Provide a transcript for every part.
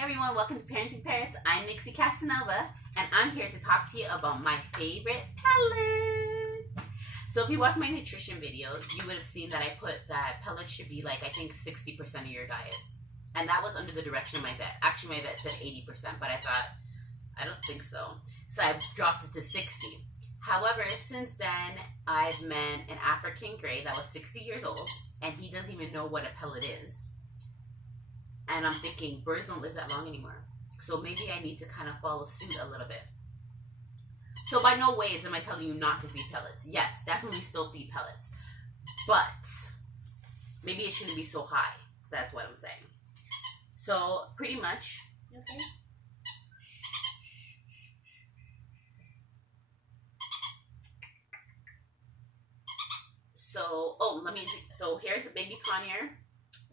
Hey everyone, welcome to Parenting Parrots. I'm Nixie Casanova, and I'm here to talk to you about my favorite pellet. So if you watched my nutrition video, you would have seen that I put that pellets should be like, I think 60% of your diet. And that was under the direction of my vet. Actually, my vet said 80%, but I thought, I don't think so. So I dropped it to 60. However, since then, I've met an African gray that was 60 years old, and he doesn't even know what a pellet is. And I'm thinking, birds don't live that long anymore. So maybe I need to kind of follow suit a little bit. So by no ways am I telling you not to feed pellets. Yes, definitely still feed pellets. But maybe it shouldn't be so high. That's what I'm saying. So pretty much, okay. So here's the baby conure,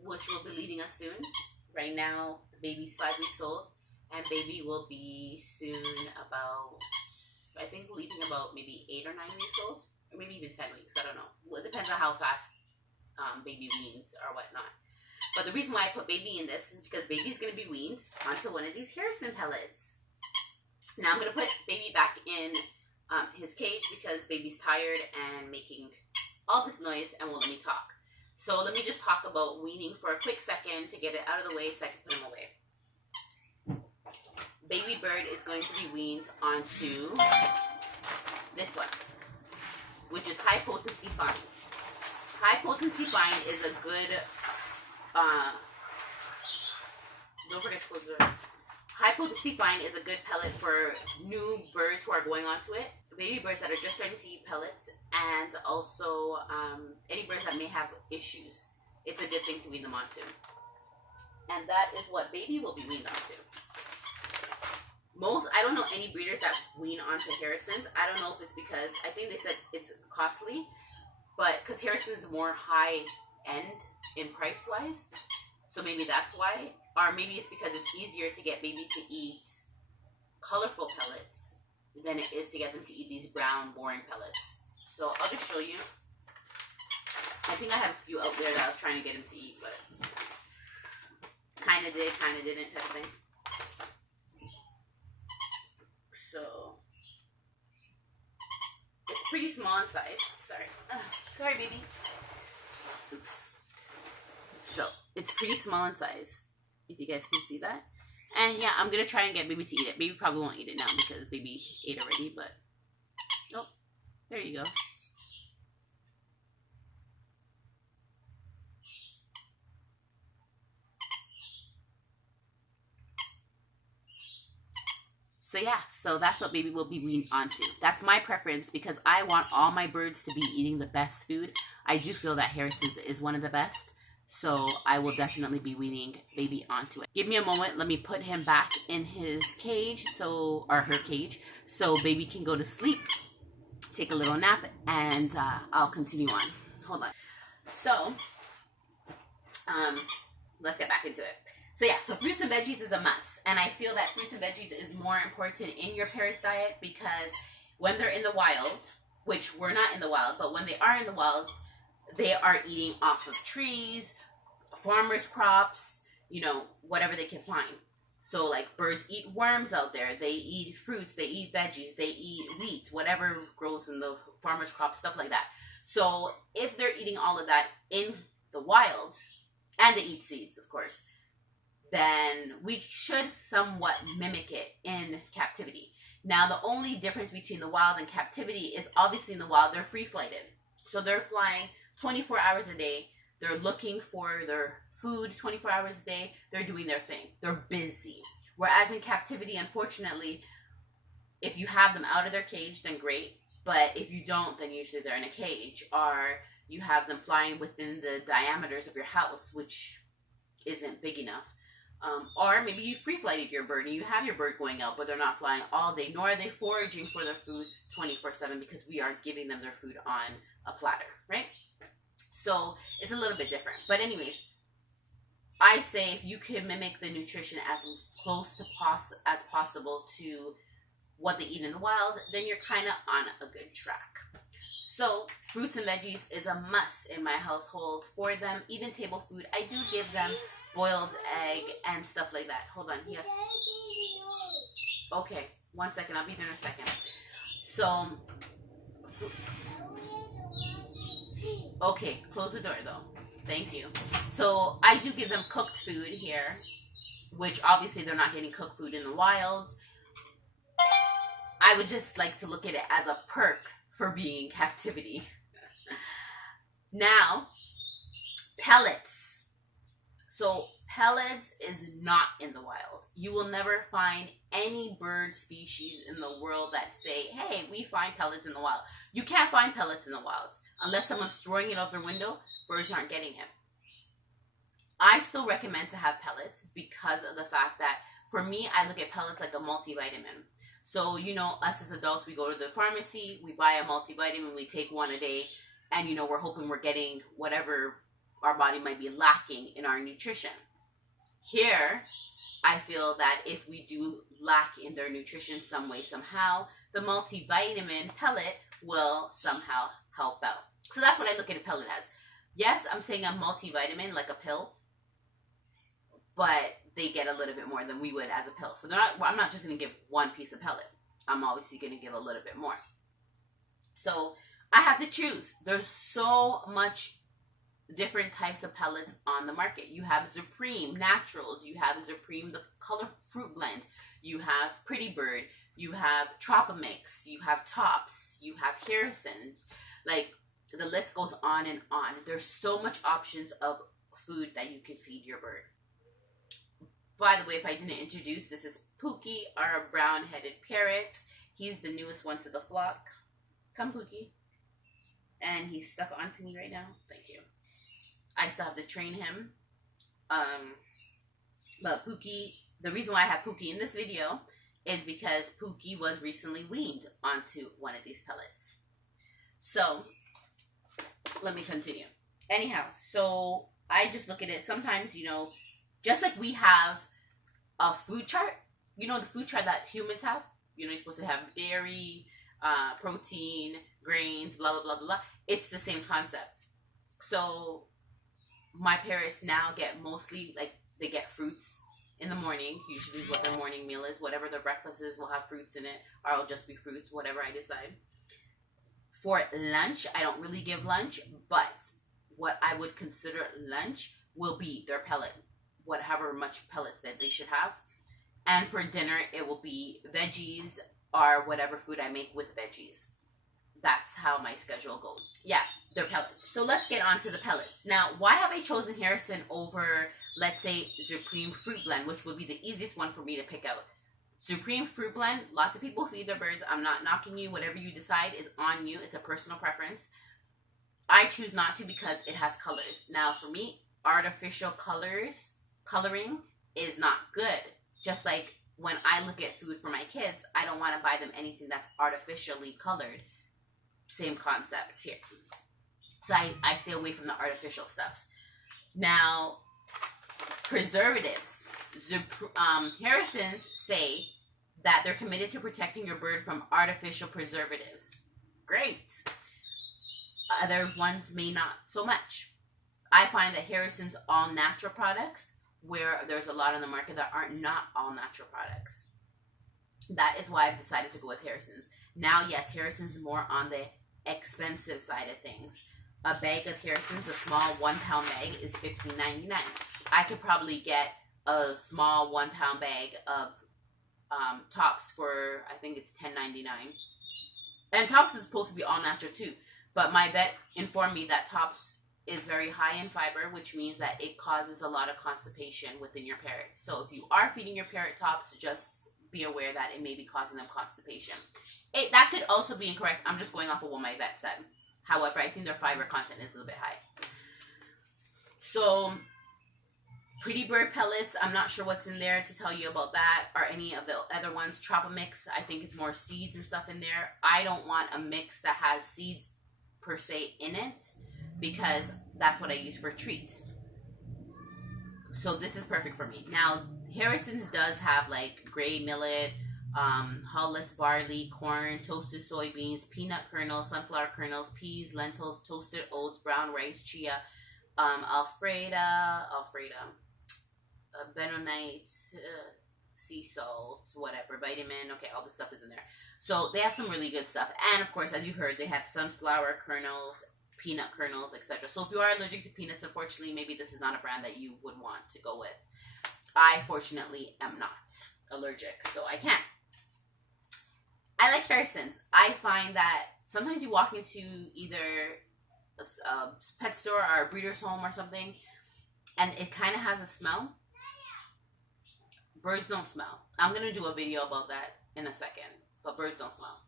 which will be leaving us soon. Right now, the baby's 5 weeks old, and baby will be soon about, I think, leaving about maybe 8 or 9 weeks old, or maybe even 10 weeks. I don't know. Well, it depends on how fast baby weans or whatnot. But the reason why I put baby in this is because baby's going to be weaned onto one of these Harrison pellets. Now I'm going to put baby back in his cage because baby's tired and making all this noise and won't let me talk. So let me just talk about weaning for a quick second to get it out of the way so I can put him away. Baby bird is going to be weaned onto this one, which is high potency fine. High potency fine is a good, don't forget to close the door. High potency fine is a good pellet for new birds who are going onto it. Baby birds that are just starting to eat pellets, and also any birds that may have issues. It's a good thing to wean them onto. And that is what baby will be weaned onto. I don't know any breeders that wean onto Harrisons. I don't know if it's because, I think they said it's costly, but because Harrison's is more high end in price wise. So maybe that's why. Or maybe it's because it's easier to get baby to eat colorful pellets than it is to get them to eat these brown, boring pellets. So I'll just show you. I think I have a few out there that I was trying to get him to eat, but kind of did, kind of didn't type of thing. So it's pretty small in size. Sorry, baby. Oops. So it's pretty small in size, if you guys can see that. And yeah, I'm going to try and get baby to eat it. Baby probably won't eat it now because baby ate already, but oh, there you go. So yeah, so that's what baby will be weaned onto. That's my preference because I want all my birds to be eating the best food. I do feel that Harrison's is one of the best. So I will definitely be weaning baby onto it. Give me a moment. Let me put him back in his cage, or her cage, so baby can go to sleep, take a little nap, and I'll continue on. Hold on. So, let's get back into it. So yeah, so fruits and veggies is a must. And I feel that fruits and veggies is more important in your parrot's diet because when they're in the wild, which we're not in the wild, but when they are in the wild, they are eating off of trees, farmers' crops, you know, whatever they can find. So, like, birds eat worms out there. They eat fruits. They eat veggies. They eat wheat, whatever grows in the farmers' crops, stuff like that. So, if they're eating all of that in the wild, and they eat seeds, of course, then we should somewhat mimic it in captivity. Now, the only difference between the wild and captivity is obviously in the wild, they're free-flighted. So, they're flying 24 hours a day. They're looking for their food 24 hours a day. They're doing their thing. They're busy. Whereas in captivity, unfortunately, if you have them out of their cage, then great. But if you don't, then usually they're in a cage. Or you have them flying within the diameters of your house, which isn't big enough. Or maybe you free-flighted your bird and you have your bird going out, but they're not flying all day, nor are they foraging for their food 24/7 because we are giving them their food on a platter, right? So it's a little bit different. But anyways, I say if you can mimic the nutrition as close to as possible to what they eat in the wild, then you're kind of on a good track. So fruits and veggies is a must in my household for them. Even table food, I do give them boiled egg and stuff like that. Hold on. Yes. Okay. 1 second. I'll be there in a second. So, okay. Close the door though. Thank you. So I do give them cooked food here, which obviously they're not getting cooked food in the wild. I would just like to look at it as a perk for being in captivity. Now, pellets. So pellets is not in the wild. You will never find any bird species in the world that say, hey, we find pellets in the wild. You can't find pellets in the wild. Unless someone's throwing it out their window, birds aren't getting it. I still recommend to have pellets because of the fact that, for me, I look at pellets like a multivitamin. So, you know, us as adults, we go to the pharmacy, we buy a multivitamin, we take one a day, and, you know, we're hoping we're getting whatever our body might be lacking in our nutrition. Here, I feel that if we do lack in their nutrition some way, somehow, the multivitamin pellet will somehow help out. So that's what I look at a pellet as. Yes, I'm saying a multivitamin, like a pill, but they get a little bit more than we would as a pill. So I'm not just going to give one piece of pellet. I'm obviously going to give a little bit more. So I have to choose. There's so much different types of pellets on the market. You have Supreme Naturals. You have Supreme, the color fruit blend. You have Pretty Bird. You have Tropamix. You have Tops. You have Harrison's. Like, the list goes on and on. There's so much options of food that you can feed your bird. By the way, if I didn't introduce, this is Pookie, our brown-headed parrot. He's the newest one to the flock. Come, Pookie. And he's stuck onto me right now. Thank you. I still have to train him. But Pookie, the reason why I have Pookie in this video is because Pookie was recently weaned onto one of these pellets. So, let me continue. Anyhow, so I just look at it sometimes, you know, just like we have a food chart, you know, the food chart that humans have, you know, you're supposed to have dairy, protein, grains, blah, blah, blah, blah, blah. It's the same concept. So my parrots now get mostly, like, they get fruits in the morning, usually what their morning meal is. Whatever their breakfast is will have fruits in it, or it'll just be fruits, whatever I decide. For lunch, I don't really give lunch, but what I would consider lunch will be their pellet, whatever much pellets that they should have. And for dinner, it will be veggies or whatever food I make with veggies. That's how my schedule goes. Yeah, they're pellets. So let's get on to the pellets. Now, why have I chosen Harrison over, let's say, Supreme Fruit Blend, which would be the easiest one for me to pick out? Supreme Fruit Blend, lots of people feed their birds. I'm not knocking you. Whatever you decide is on you. It's a personal preference. I choose not to because it has colors. Now, for me, artificial coloring is not good. Just like when I look at food for my kids, I don't want to buy them anything that's artificially colored. Same concept here. So I stay away from the artificial stuff. Now, preservatives. Harrison's say that they're committed to protecting your bird from artificial preservatives. Great. Other ones may not so much. I find that Harrison's all natural products, where there's a lot on the market that are not all natural products. That is why I've decided to go with Harrison's. Now, yes, Harrison's is more on the expensive side of things. A bag of Harrison's, a small 1 pound bag, is $15.99. I could probably get a small 1 pound bag of Tops for, I think it's $10.99. And Tops is supposed to be all natural too. But my vet informed me that Tops is very high in fiber, which means that it causes a lot of constipation within your parrots. So if you are feeding your parrot Tops, just be aware that it may be causing them constipation. That could also be incorrect. I'm just going off of what my vet said. However, I think their fiber content is a little bit high. So, Pretty Bird pellets, I'm not sure what's in there to tell you about that, or any of the other ones. Tropamix, I think it's more seeds and stuff in there. I don't want a mix that has seeds per se in it, because that's what I use for treats. So this is perfect for me. Now, Harrison's does have like gray millet, hulless barley, corn, toasted soybeans, peanut kernels, sunflower kernels, peas, lentils, toasted oats, brown rice, chia, alfreda, bentonite, sea salt, whatever, vitamin. Okay, all this stuff is in there. So they have some really good stuff. And of course, as you heard, they have sunflower kernels, peanut kernels, etc. So if you are allergic to peanuts, unfortunately, maybe this is not a brand that you would want to go with. I, fortunately, am not allergic, so I can't. I like Harrison's. I find that sometimes you walk into either a pet store or a breeder's home or something, and it kind of has a smell. Birds don't smell. I'm going to do a video about that in a second, but birds don't smell.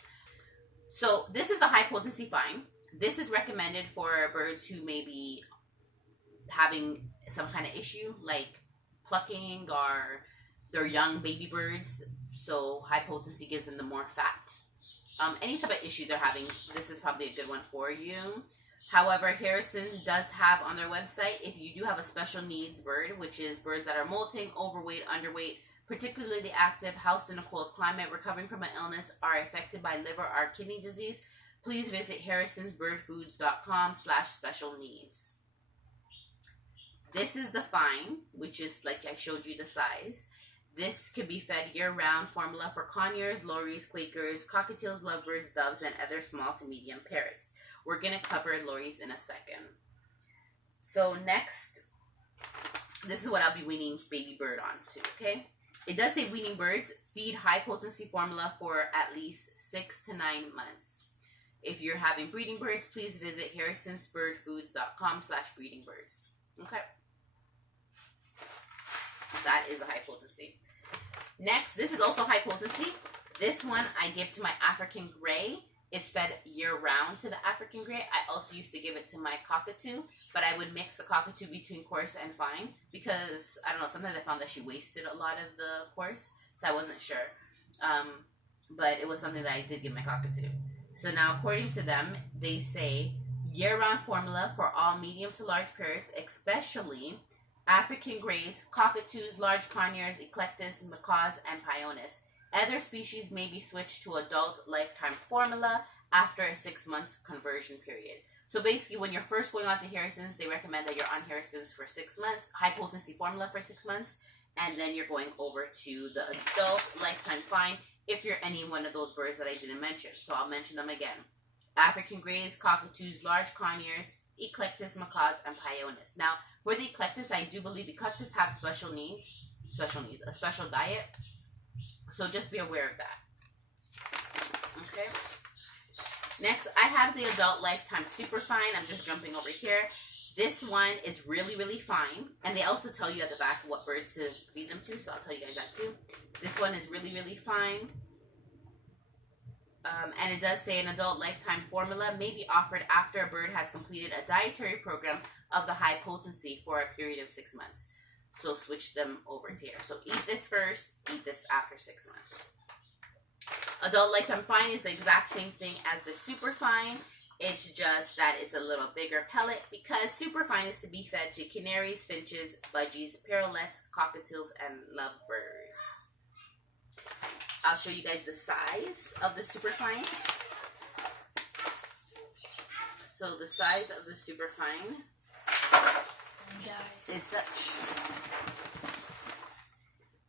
So this is the high potency fine. This is recommended for birds who may be having some kind of issue, like plucking, or they're young baby birds. So high potency gives them the more fat. Any type of issue they're having, this is probably a good one for you. However, Harrison's does have on their website, if you do have a special needs bird, which is birds that are molting, overweight, underweight, particularly active, housed in a cold climate, recovering from an illness, are affected by liver or kidney disease, please visit harrisonsbirdfoods.com/special needs. This is the fine, which is like I showed you the size. This could be fed year-round formula for conures, lories, quakers, cockatiels, lovebirds, doves, and other small to medium parrots. We're going to cover lories in a second. So next, this is what I'll be weaning baby bird on to, okay? It does say weaning birds feed high-potency formula for at least 6 to 9 months. If you're having breeding birds, please visit harrisonsbirdfoods.com/breedingbirds. Okay? That is a high potency. Next, this is also high potency. This one I give to my African Gray. It's fed year-round to the African Gray. I also used to give it to my cockatoo, but I would mix the cockatoo between coarse and fine because, I don't know, sometimes I found that she wasted a lot of the coarse, so I wasn't sure. But it was something that I did give my cockatoo. So now, according to them, they say year-round formula for all medium to large parrots, especially African Grays, cockatoos, large conures, eclectus, macaws, and pioneers. Other species may be switched to adult lifetime formula after a 6-month conversion period. So basically, when you're first going on to Harrison's, they recommend that you're on Harrison's for 6 months, high potency formula for 6 months, and then you're going over to the adult lifetime fine if you're any one of those birds that I didn't mention. So I'll mention them again. African Grays, cockatoos, large conures, eclectus, macaws, and pioneers. Now, for the eclectus, I do believe eclectus have special needs, a special diet. So just be aware of that. Okay. Next, I have the adult lifetime super fine. I'm just jumping over here. This one is really, really fine. And they also tell you at the back what birds to feed them to. So I'll tell you guys that too. This one is really, really fine. And it does say an adult lifetime formula may be offered after a bird has completed a dietary program of the high potency for a period of 6 months. So switch them over to here. So eat this first, eat this after 6 months. Adult lifetime fine is the exact same thing as the super fine. It's just that it's a little bigger pellet because super fine is to be fed to canaries, finches, budgies, parrots, cockatiels, and lovebirds. I'll show you guys the size of the super fine. So the size of the super fine is such.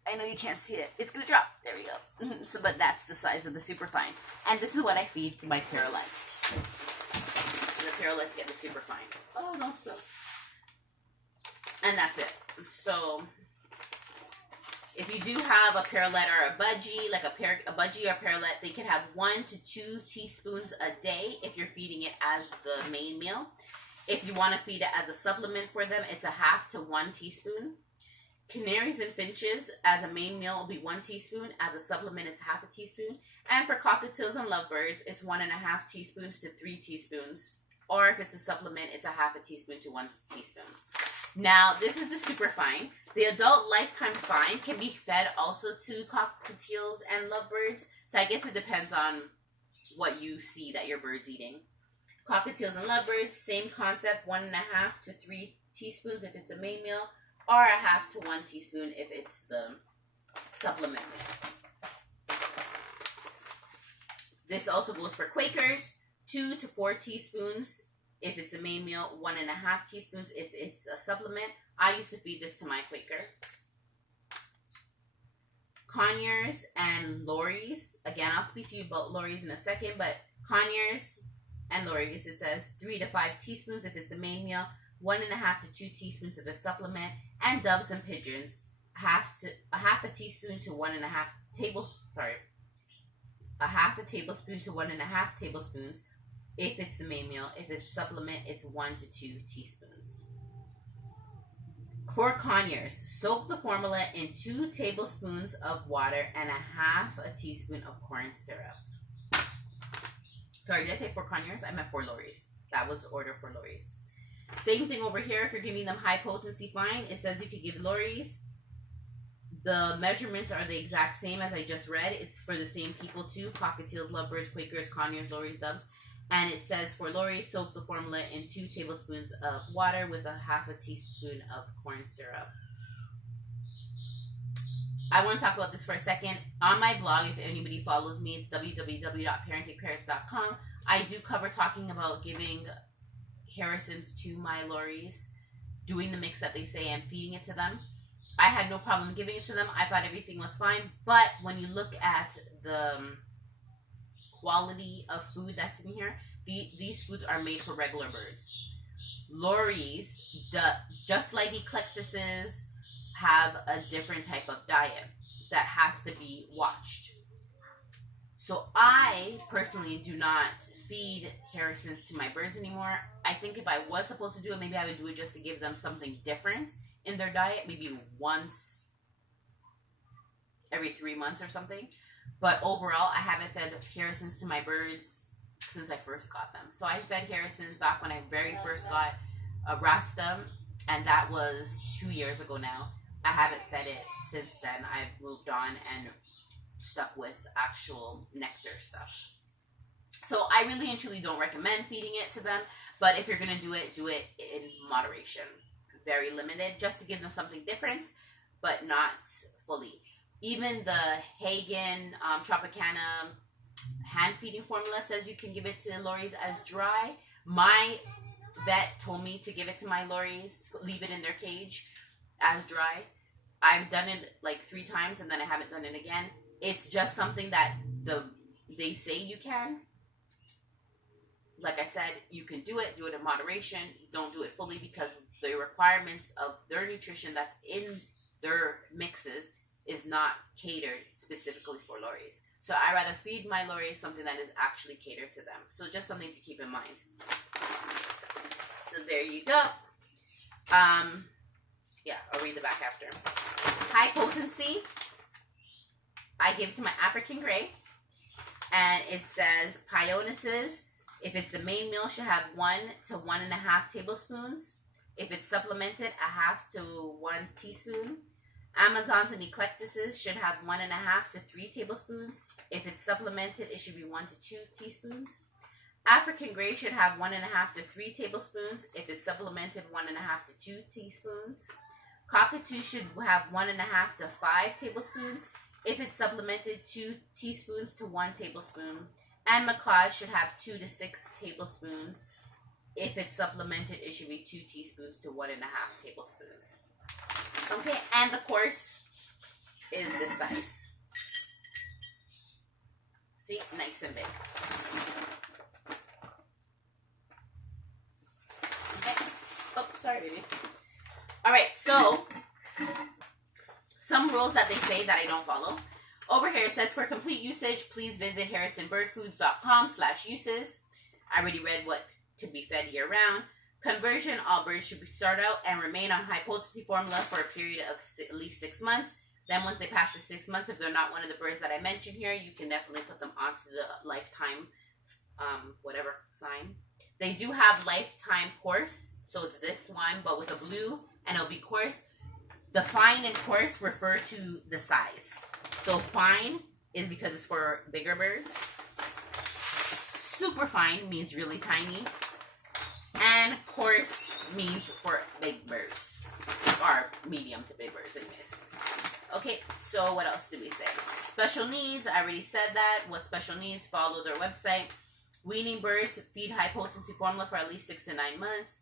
I know you can't see it. It's gonna drop. There we go. So, but that's the size of the super fine. And this is what I feed to my parrots. The parrots get the super fine. Oh, don't spill. And that's it. So if you do have a parrot or a budgie, like a budgie or parrot, they can have 1 to 2 teaspoons a day if you're feeding it as the main meal. If you want to feed it as a supplement for them, it's a half to 1 teaspoon. Canaries and finches as a main meal will be 1 teaspoon. As a supplement, it's half a teaspoon. And for cockatiels and lovebirds, it's 1.5 teaspoons to 3 teaspoons. Or if it's a supplement, it's a half a teaspoon to 1 teaspoon. Now, this is the super fine. The adult lifetime fine can be fed also to cockatiels and lovebirds. So I guess it depends on what you see that your bird's eating. Cockatiels and lovebirds, same concept, 1.5 to 3 teaspoons if it's the main meal, or a half to 1 teaspoon if it's the supplement meal. This also goes for Quakers, 2 to 4 teaspoons if it's the main meal, 1.5 teaspoons if it's a supplement. I used to feed this to my Quaker. Conures and lorries. Again, I'll speak to you about lorries in a second, but conures and lorries, it says 3 to 5 teaspoons if it's the main meal, 1.5 to 2 teaspoons if it's a supplement, and doves and pigeons, a half a teaspoon to 1.5 a half a tablespoon to 1.5 tablespoons if it's the main meal. If it's supplement, it's 1 to 2 teaspoons. For conures, soak the formula in 2 tablespoons of water and a half a teaspoon of corn syrup. Sorry, did I say for conures? I meant for lorries. That was the order for lorries. Same thing over here. If you're giving them high potency fine, it says you could give lorries. The measurements are the exact same as I just read. It's for the same people too. Cockatiels, lovebirds, Quakers, conures, lorries, doves. And it says for lorries, soak the formula in 2 tablespoons of water with a half a teaspoon of corn syrup. I want to talk about this for a second. On my blog, if anybody follows me, it's www.parentingparrots.com. I do cover talking about giving Harrisons to my lorries, doing the mix that they say and feeding it to them. I had no problem giving it to them. I thought everything was fine. But when you look at the quality of food that's in here, these foods are made for regular birds. Lorries, just like eclectuses, have a different type of diet that has to be watched. So I personally do not feed Harrisons to my birds anymore. I think if I was supposed to do it, maybe I would do it just to give them something different in their diet, maybe once every 3 months or something. But overall, I haven't fed Harrisons to my birds since I first got them. So I fed Harrisons back when I very first got Rasta, and that was 2 years ago now. I haven't fed it since then. I've moved on and stuck with actual nectar stuff. So I really and truly don't recommend feeding it to them, but if you're going to do it in moderation. Very limited, just to give them something different, but not fully. Even the Hagen Tropicana hand feeding formula says you can give it to lorries as dry. My vet told me to give it to my lorries, leave it in their cage as dry. I've done it like 3 times and then I haven't done it again. It's just something that they say you can. Like I said, you can do it in moderation. Don't do it fully because the requirements of their nutrition that's in their mixes is not catered specifically for lorries. So I rather feed my lorries something that is actually catered to them. So just something to keep in mind. So there you go. Yeah, I'll read the back after. High potency, I give to my African gray. And it says Pioneses, if it's the main meal, should have 1 to 1.5 tablespoons. If it's supplemented, a half to 1 teaspoon. Amazons and eclectuses should have 1.5 to 3 tablespoons. If it's supplemented, it should be 1 to 2 teaspoons. African gray should have 1.5 to 3 tablespoons. If it's supplemented, 1.5 to 2 teaspoons. Cockatoo should have 1.5 to 5 tablespoons. If it's supplemented, 2 teaspoons to 1 tablespoon. And macaws should have 2 to 6 tablespoons. If it's supplemented, it should be 2 teaspoons to 1.5 tablespoons. Okay, and the course is this size. See, nice and big. Okay. Oh, sorry, baby. All right, so some rules that they say that I don't follow. Over here it says, for complete usage, please visit harrisonbirdfoods.com/uses. I already read what to be fed year-round. Conversion, all birds should start out and remain on high-potency formula for a period of at least 6 months. Then once they pass the 6 months, if they're not one of the birds that I mentioned here, you can definitely put them onto the lifetime, whatever sign. They do have lifetime course, so it's this one, but with a blue, and it'll be course. The fine and coarse refer to the size. So fine is because it's for bigger birds. Super fine means really tiny. And coarse means for big birds. Or medium to big birds anyways. Okay, so what else did we say? Special needs, I already said that. What special needs? Follow their website. Weaning birds, feed high potency formula for at least 6 to 9 months.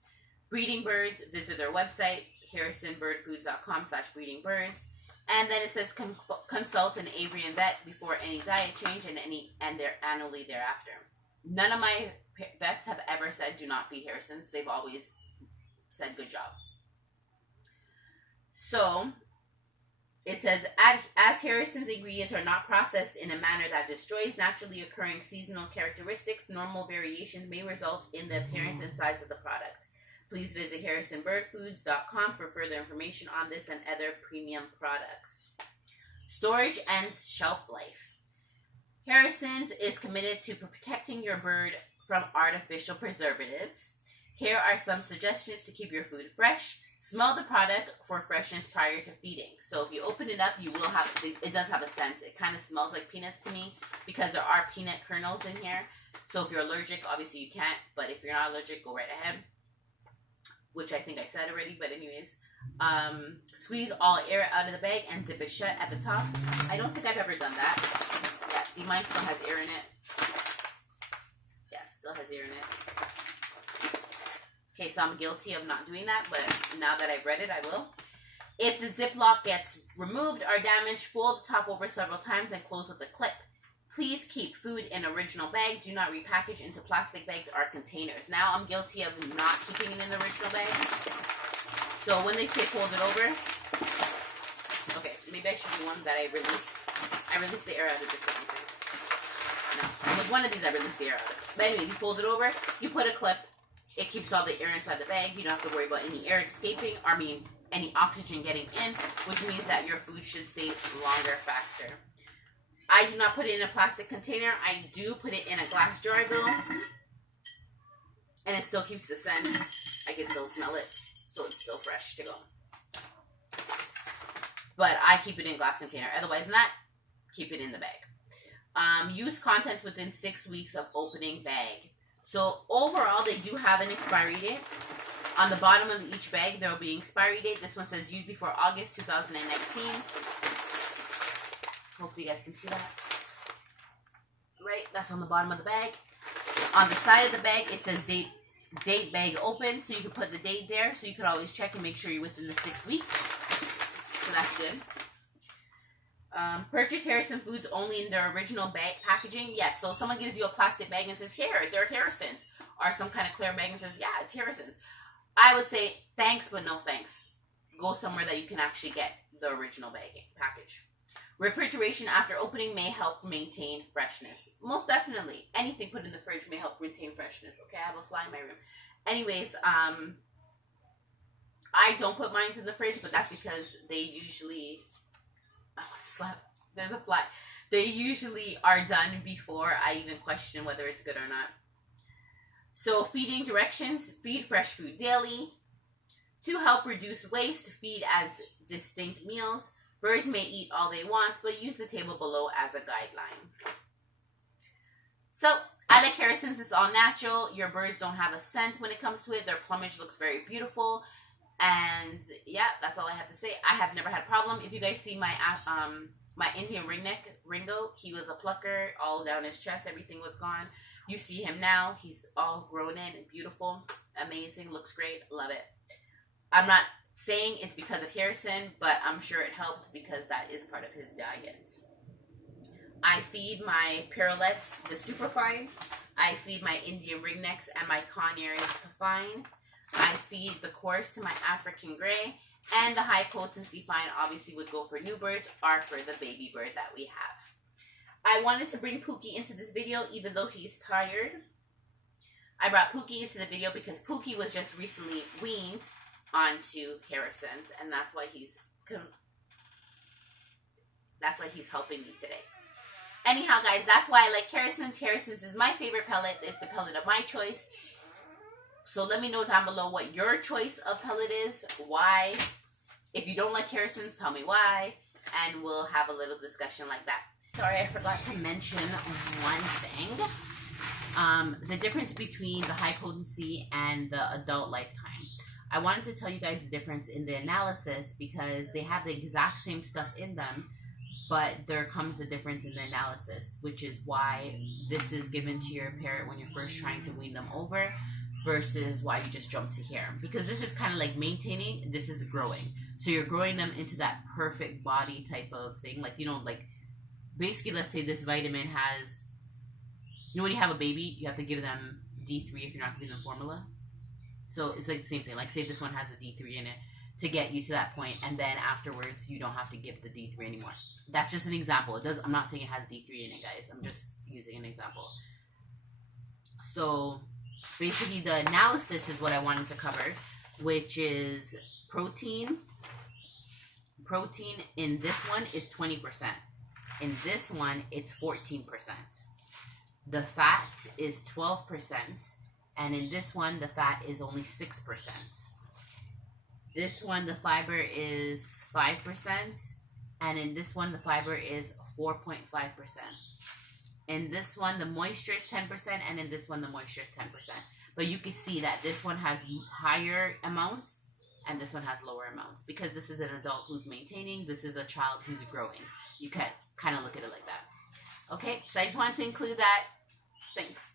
Breeding birds, visit their website, harrisonbirdfoods.com/breedingbirds. And then it says consult an avian vet before any diet change and they're annually thereafter. None of my vets have ever said do not feed Harrisons. They've always said good job. So it says, as Harrison's ingredients are not processed in a manner that destroys naturally occurring seasonal characteristics, normal variations may result in the appearance and size of the product. Please visit harrisonbirdfoods.com for further information on this and other premium products. Storage and shelf life. Harrison's is committed to protecting your bird from artificial preservatives. Here are some suggestions to keep your food fresh. Smell the product for freshness prior to feeding. So if you open it up, you will have, it does have a scent. It kind of smells like peanuts to me because there are peanut kernels in here. So if you're allergic, obviously you can't. But if you're not allergic, go right ahead. Which I think I said already, but anyways. Squeeze all air out of the bag and zip it shut at the top. I don't think I've ever done that. Yeah, see, mine still has air in it. Yeah, it still has air in it. Okay, so I'm guilty of not doing that, but now that I've read it, I will. If the Ziploc gets removed or damaged, fold the top over several times and close with a clip. Please keep food in original bag. Do not repackage into plastic bags or containers. Now, I'm guilty of not keeping it in the original bag. So when they say fold it over, okay, maybe I should do one that I released. I released the air out of this one, I think. No, with one of these I released the air out of it. But anyway, you fold it over, you put a clip. It keeps all the air inside the bag. You don't have to worry about any air escaping, any oxygen getting in, which means that your food should stay longer, faster. I do not put it in a plastic container. I do put it in a glass jar though. And it still keeps the scent. I can still smell it. So it's still fresh to go. But I keep it in a glass container. Otherwise than that, keep it in the bag. Use contents within 6 weeks of opening bag. So overall, they do have an expiry date. On the bottom of each bag, there will be an expiry date. This one says used before August 2019. Hopefully you guys can see that. Right, that's on the bottom of the bag. On the side of the bag, it says date bag open. So you can put the date there. So you can always check and make sure you're within the 6 weeks. So that's good. Purchase Harrison foods only in their original bag packaging. Yes, so someone gives you a plastic bag and says, here, they're Harrison's. Or some kind of clear bag and says, yeah, it's Harrison's. I would say, thanks, but no thanks. Go somewhere that you can actually get the original package. Refrigeration after opening may help maintain freshness. Most definitely. Anything put in the fridge may help maintain freshness. Okay, I have a fly in my room. Anyways, I don't put mine in the fridge, but that's because they usually... There's a fly. They usually are done before I even question whether it's good or not. So feeding directions. Feed fresh food daily. To help reduce waste, feed as distinct meals. Birds may eat all they want, but use the table below as a guideline. So I like Harrison's. It's all natural. Your birds don't have a scent when it comes to it. Their plumage looks very beautiful. And yeah, that's all I have to say. I have never had a problem. If you guys see my Indian ringneck, Ringo, he was a plucker all down his chest. Everything was gone. You see him now. He's all grown in and beautiful. Amazing. Looks great. Love it. I'm not saying it's because of Harrison, but I'm sure it helped because that is part of his diet. I feed my Pellets, the Superfine. I feed my Indian Ringnecks and my Canaries Fine. I feed the coarse to my African Gray, and the high potency fine obviously would go for new birds or for the baby bird that we have. I wanted to bring Pookie into this video even though he's tired. I brought Pookie into the video because Pookie was just recently weaned onto Harrison's, and that's why he's helping me today. Anyhow, guys, that's why I like Harrison's. Harrison's is my favorite pellet. It's the pellet of my choice. So let me know down below what your choice of pellet is. Why? If you don't like Harrison's, tell me why. And we'll have a little discussion like that. Sorry, I forgot to mention one thing. The difference between the high potency and the adult lifetime. I wanted to tell you guys the difference in the analysis because they have the exact same stuff in them, but there comes a difference in the analysis, which is why this is given to your parrot when you're first trying to wean them over versus why you just jump to here. Because this is kind of like maintaining, this is growing. So you're growing them into that perfect body type of thing. Like, you know, like, basically, let's say this vitamin has, you know, when you have a baby, you have to give them D3 if you're not giving them formula. So it's like the same thing. Like, say this one has a D3 in it to get you to that point, and then afterwards you don't have to give the D3 anymore. That's just an example. It does. I'm not saying it has D3 in it, guys. I'm just using an example. So basically, the analysis is what I wanted to cover, which is protein. Protein in this one is 20%. In this one, it's 14%. The fat is 12%. And in this one, the fat is only 6%. This one, the fiber is 5%. And in this one, the fiber is 4.5%. In this one, the moisture is 10%. And in this one, the moisture is 10%. But you can see that this one has higher amounts and this one has lower amounts, because this is an adult who's maintaining, this is a child who's growing. You can kind of look at it like that. Okay, so I just wanted to include that. Thanks.